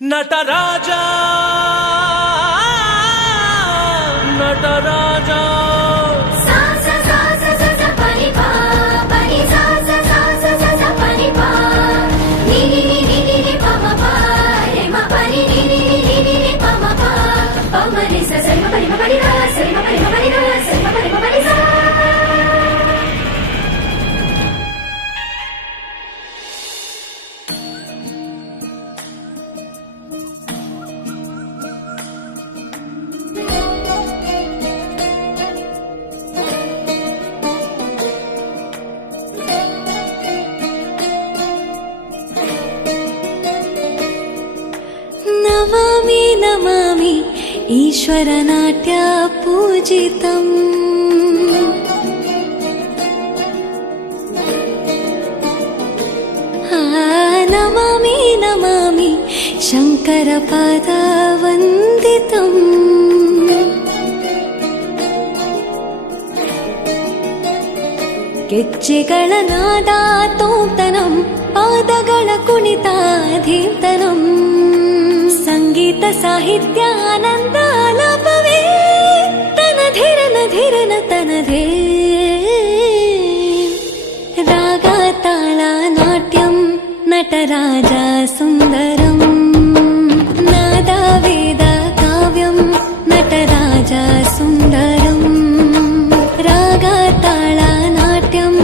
నటరాజా నటరాజా నమామి నమామి ఈశ్వరనాట్య పూజితం నమామి నమామి శంకర పాదవందితం ಗೆಜ್ಜೆಗಳ ನಾದ ತೋಂತನಂ ಪಾದಗಳ ಕುಣಿತಾಧೀರ್ತನಂ ಸಂಗೀತ ಸಾಹಿತ್ಯ ಆನಂದ ಆಲಾಪವೇ ತನಧಿರನ ಧಿರನ ತನಧೇ ರಾಗ ತಾಳ ನಾಟ್ಯಂ ನಟರಾಜ ಸುಂದರಂ ನಾದ ವೇದ ಕಾವ್ಯಂ ನಟರಾಜ ಸುಂದರಂ ರಾಗ ತಾಳ ನಾಟ್ಯಂ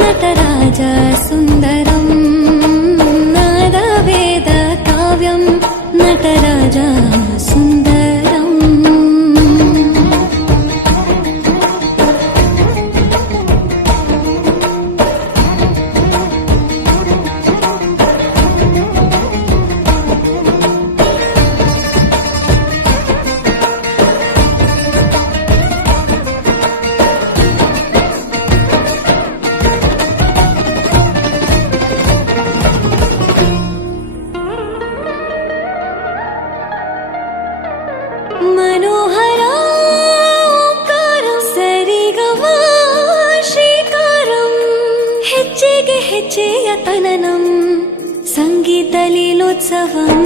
ನಟರಾಜ ಸುಂದರಂ ನಾದ ವೇದ ಕಾವ್ಯಂ నటరాజ సుందరం మనోహరా ఓంకారం సరిగమా శ్రీకారం ಹೆಜ್ಜೆಗೆ ಹೆಜ್ಜೆಯ ತನನಂ ಸಂಗೀತ ಲೀಲೋತ್ಸವಂ